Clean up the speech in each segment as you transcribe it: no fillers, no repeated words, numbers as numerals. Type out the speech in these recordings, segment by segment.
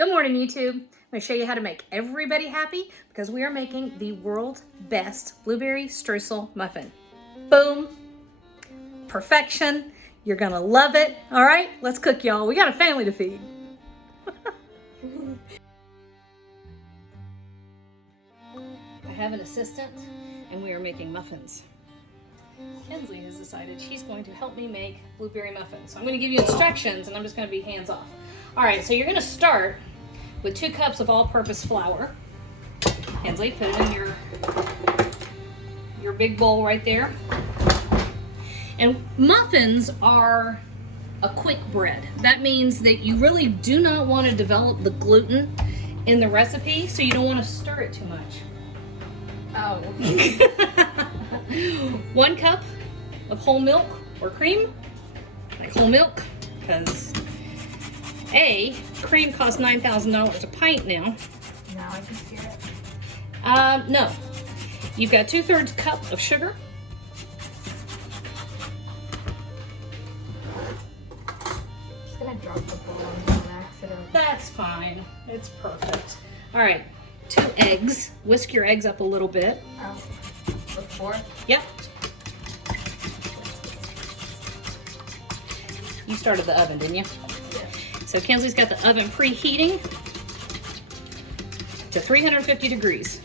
Good morning, YouTube. I'm going to show you how to make everybody happy because we are making the world's best blueberry streusel muffin. Boom. Perfection. You're going to love it. All right, let's cook, y'all. We got a family to feed. I have an assistant and we are making muffins. Kinsley has decided she's going to help me make blueberry muffins. So I'm going to give you instructions and I'm just going to be hands off. All right, so you're going to start with 2 cups of all-purpose flour. Kinsley, put it in your big bowl right there. And muffins are a quick bread. That means that you really do not want to develop the gluten in the recipe, so you don't want to stir it too much. Oh. 1 cup of whole milk or cream. I like whole milk because cream costs $9,000 a pint now. Now I can see it. No. You've got 2/3 cup of sugar. Just gonna drop the bowl on accident. That's fine. It's perfect. All right. 2 eggs. Whisk your eggs up a little bit. Oh. Before? Yep. You started the oven, didn't you? Yeah. So Kinsley's got the oven preheating to 350 degrees.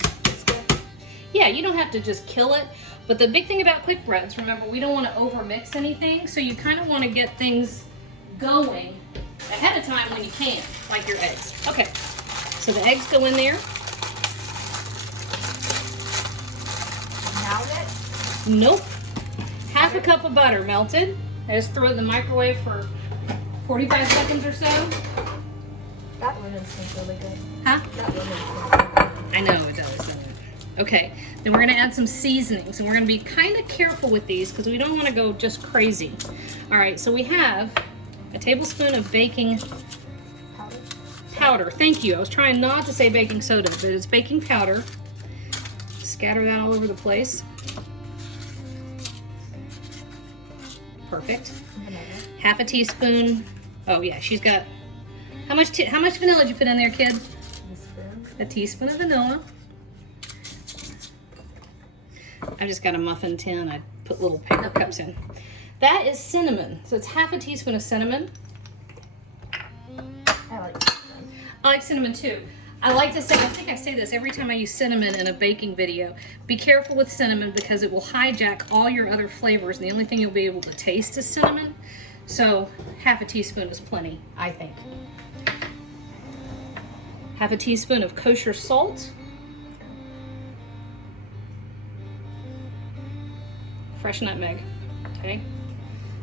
Yeah, you don't have to just kill it, but the big thing about quick breads, remember, we don't want to overmix anything, so you kind of want to get things going ahead of time when you can, like your eggs. Okay, so the eggs go in there. Melt it? Nope. Half a cup of butter melted. I just throw it in the microwave for 45 seconds or so. That lemon smells really good. Huh? That lemon smells really good. I know it does, doesn't it? Okay, then we're gonna add some seasonings, and we're gonna be kind of careful with these because we don't want to go just crazy. All right, so we have a tablespoon of baking powder. Thank you. I was trying not to say baking soda, but it's baking powder. Scatter that all over the place. Perfect. Half a teaspoon. Oh yeah, she's got. How much vanilla did you put in there, kid? A teaspoon of vanilla. I just got a muffin tin. I put little paper cups in. That is cinnamon. So it's half a teaspoon of cinnamon. I like cinnamon. I like cinnamon too. I like to say, I think I say this every time I use cinnamon in a baking video. Be careful with cinnamon because it will hijack all your other flavors. And the only thing you'll be able to taste is cinnamon. So half a teaspoon is plenty, I think. Half a teaspoon of kosher salt. Fresh nutmeg, okay?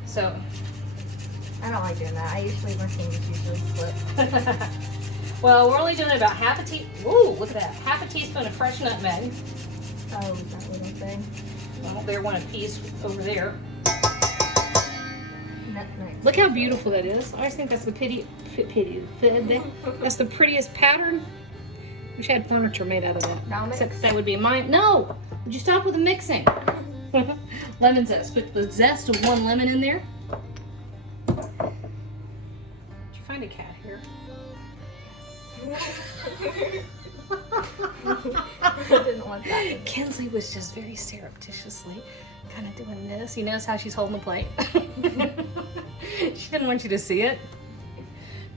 So. I don't like doing that. I usually, my fingers usually slip. Well, we're only doing about half a ooh, look at that. Half a teaspoon of fresh nutmeg. Oh, that little thing. Well, they're 1 apiece over there. Nutmeg. Look how beautiful that is. I always think that's the that's the prettiest pattern. Wish I had furniture made out of that. Now mix. Except that would be mine. No! Would you stop with the mixing? Lemon zest. Put the zest of 1 lemon in there. Did you find a cat here? I didn't want that. Kinsley was just very surreptitiously kind of doing this. You notice how she's holding the plate? She didn't want you to see it.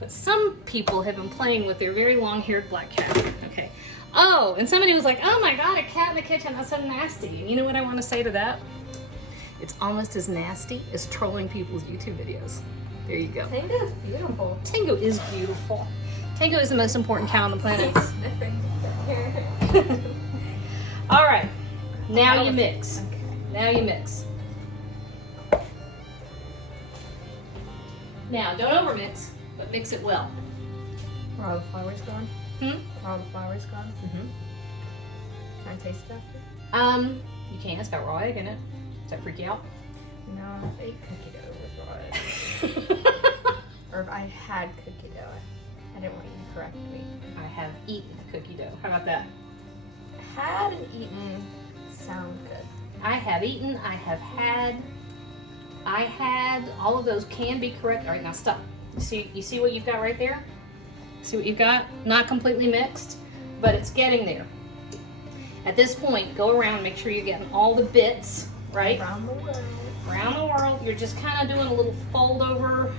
But some people have been playing with their very long-haired black cat. Okay. Oh, and somebody was like, oh my God, a cat in the kitchen, that's so nasty. And you know what I want to say to that? It's almost as nasty as trolling people's YouTube videos. There you go. Tango is beautiful. Tango is beautiful. Tango is the most important cow on the planet. Sniffing. All right, now you mix. Okay. Now you mix. Now, don't overmix, but mix it well. Are all the flowers gone? Hmm? Are all the flowers gone? Mm-hmm. Can I taste it after? You can. It's got raw egg in it. Does that freak you out? No, I've ate cookie dough with raw egg. Or if I had cookie dough. I didn't want you to correct me. I have eaten cookie dough. How about that? Had and eaten sound good. I have eaten. I have had. I had. All of those can be correct. All right, now stop. You see what you've got right there? See what you've got? Not completely mixed, but it's getting there. At this point, go around, make sure you're getting all the bits, right? Around the world. Around the world. You're just kind of doing a little fold over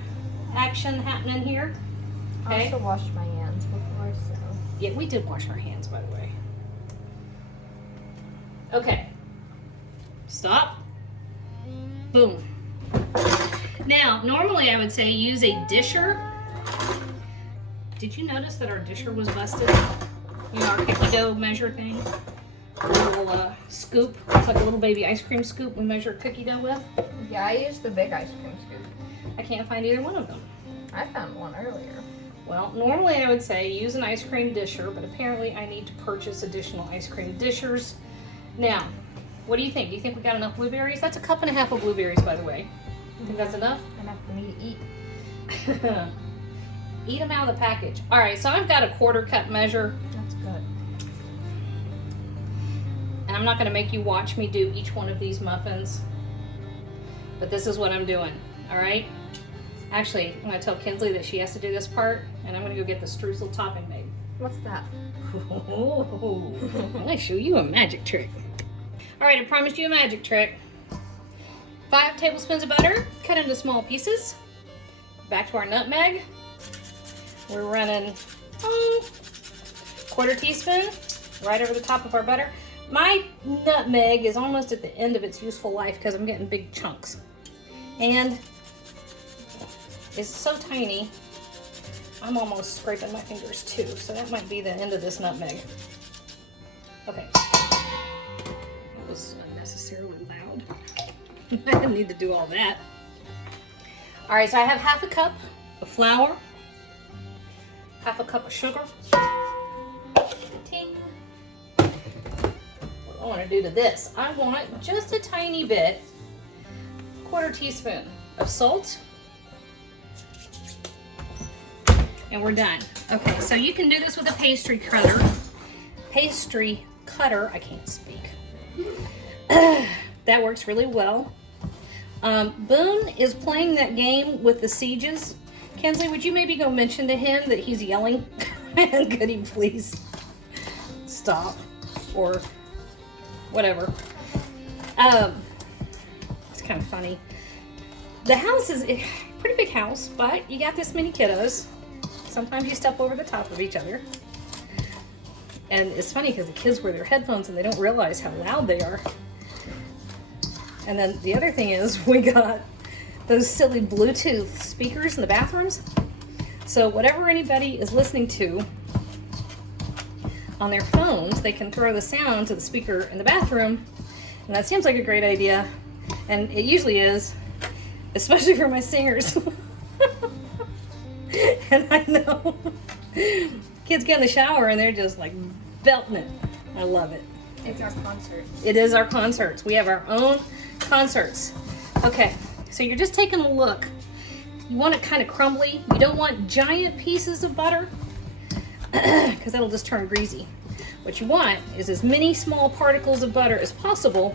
action happening here. I Okay? also washed my hands before, so. Yeah, we did wash our hands, by the way. Okay. Stop. Boom. Now, normally I would say use a disher. Did you notice that our disher was busted? You know, our cookie dough measure thing? A little scoop. It's like a little baby ice cream scoop we measure cookie dough with. Yeah, I used the big ice cream scoop. I can't find either one of them. I found one earlier. Well, normally I would say use an ice cream disher, but apparently I need to purchase additional ice cream dishers. Now, what do you think? Do you think we got enough blueberries? That's 1.5 cups of blueberries, by the way. Think that's enough? Enough for me to eat. Eat them out of the package. All right, so I've got a 1/4 cup measure, That's good. and I'm not gonna make you watch me do each one of these muffins, but this is what I'm doing, all right? Actually, I'm gonna tell Kinsley that she has to do this part, and I'm gonna go get the Struesel topping made. What's that? I'm gonna show you a magic trick. All right, I promised you a magic trick. 5 tablespoons of butter, cut into small pieces. Back to our nutmeg. We're running 1/4 teaspoon right over the top of our butter. My nutmeg is almost at the end of its useful life because I'm getting big chunks. And it's so tiny, I'm almost scraping my fingers too, so that might be the end of this nutmeg. Okay. That was unnecessarily loud. I didn't need to do all that. All right, so I have 1/2 cup of flour, 1/2 cup of sugar. Ting. What I want to do to this, I want just a tiny bit, 1/4 teaspoon of salt. And we're done. Okay, so you can do this with a pastry cutter. Pastry cutter, I can't speak. That works really well. Boone is playing that game with the sieges. Kinsley, would you maybe go mention to him that he's yelling? And could he please stop or whatever? It's kind of funny. The house is a pretty big house, but you got this many kiddos. Sometimes you step over the top of each other. And it's funny because the kids wear their headphones and they don't realize how loud they are. And then the other thing is we got those silly Bluetooth speakers in the bathrooms. So whatever anybody is listening to on their phones, they can throw the sound to the speaker in the bathroom. And that seems like a great idea. And it usually is, especially for my singers. And I know kids get in the shower and they're just like belting it. I love it. It's our concert. It is our concerts. We have our own concerts. Okay, so you're just taking a look. You want it kind of crumbly. You don't want giant pieces of butter because that'll just turn greasy. What you want is as many small particles of butter as possible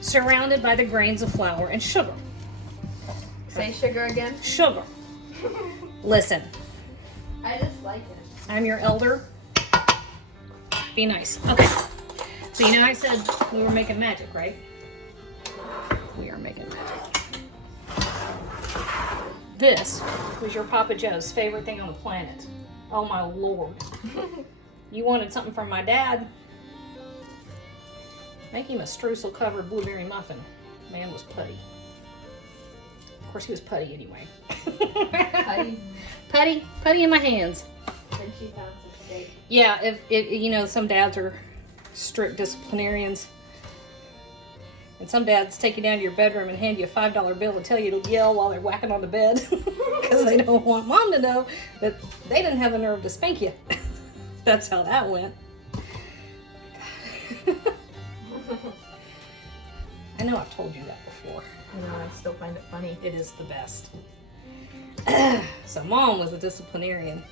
surrounded by the grains of flour and sugar. Say sugar again. Sugar. Listen, I just like it. I'm your elder. Be nice. Okay. So you know I said we were making magic, right? We are making magic. This was your Papa Joe's favorite thing on the planet. Oh my Lord. You wanted something from my dad? Make him a Streusel covered blueberry muffin. Man was putty. Of course he was putty anyway. Putty in my hands. When she found some steak. Yeah, if you know, some dads are strict disciplinarians. And some dads take you down to your bedroom and hand you a $5 bill and tell you to yell while they're whacking on the bed because they don't want mom to know that they didn't have the nerve to spank you. That's how that went. I know I've told you that before. I know, I still find it funny. It is the best. So mom was a disciplinarian.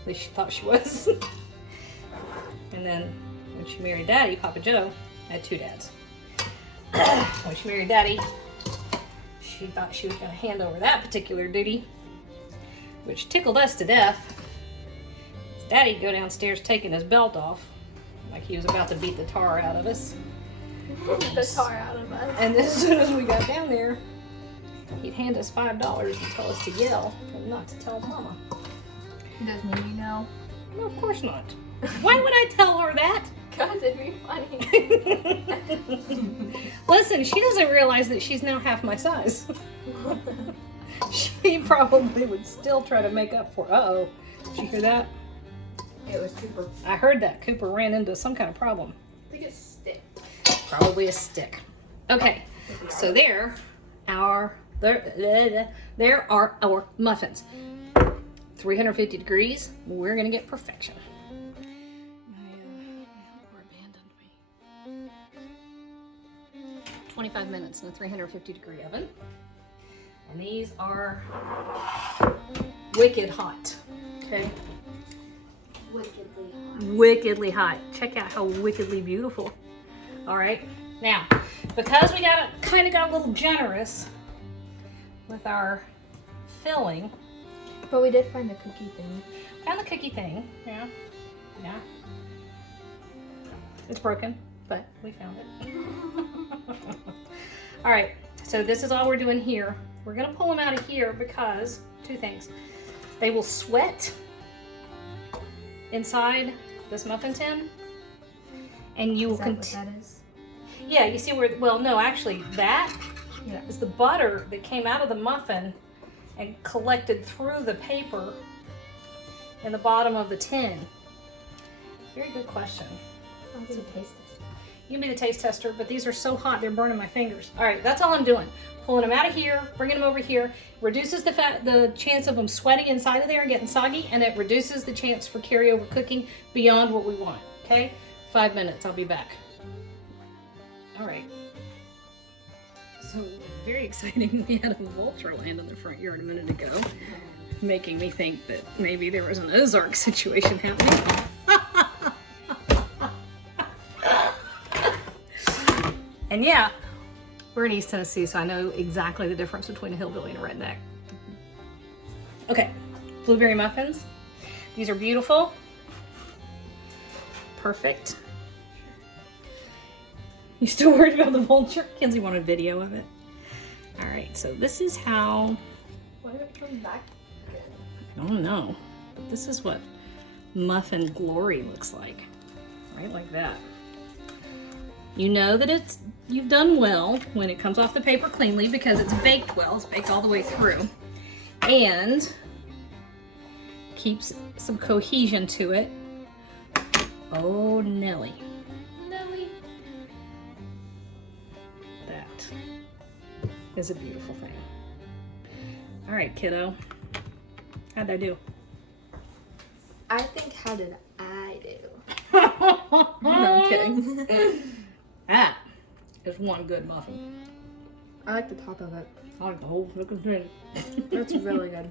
At least she thought she was. And then when she married daddy, Papa Joe, I had 2 dads. When she married daddy, she thought she was going to hand over that particular duty, which tickled us to death. Daddy'd go downstairs taking his belt off, like he was about to beat the tar out of us. The tar out of us. And then as soon as we got down there, he'd hand us $5 and tell us to yell and not to tell Mama. Does Mimi know? No, of course not. Why would I tell her that? Because it'd be funny. Listen, she doesn't realize that she's now half my size. She probably would still try to make up for. Uh-oh. Did you hear that? It was Cooper. I heard that. Cooper ran into some kind of problem. I think it's stick. Probably a stick. Okay, so there are our muffins. 350 degrees. We're gonna get perfection. My helper abandoned me. 25 minutes in a 350 degree oven. And these are wicked hot. Okay. Wickedly hot. Wickedly hot. Check out how wickedly beautiful. All right. Now, because we kind of got a little generous with our filling. But we did find the cookie thing. Found the cookie thing. Yeah. Yeah. It's broken, but we found it. All right. So this is all we're doing here. We're going to pull them out of here because two things. They will sweat inside this muffin tin. And you will Is that what that is? Yeah, you see where, well, no, actually that Yeah. is the butter that came out of the muffin and collected through the paper in the bottom of the tin. Very good question. I'll do a taste test. You can be the taste tester, but these are so hot they're burning my fingers. All right, that's all I'm doing. Pulling them out of here, bringing them over here. Reduces the chance of them sweating inside of there and getting soggy, and it reduces the chance for carryover cooking beyond what we want, okay? 5 minutes, I'll be back. All right. So, very exciting. We had a vulture land in the front yard a minute ago, making me think that maybe there was an Ozark situation happening. And yeah, we're in East Tennessee, so I know exactly the difference between a hillbilly and a redneck. Okay, blueberry muffins. These are beautiful. Perfect. You still worried about the vulture? Kenzie wanted video of it. All right, so this is how, What if it comes back again? I don't know, but this is what muffin glory looks like, right? Like that. You know that you've done well when it comes off the paper cleanly because it's baked well. It's baked all the way through. And keeps some cohesion to it. Oh, Nelly. Nelly. That is a beautiful thing. All right, kiddo. How'd I do? I think, how did I do? No, I'm kidding. That is one good muffin. I like the top of it. I like the whole freaking thing. That's really good.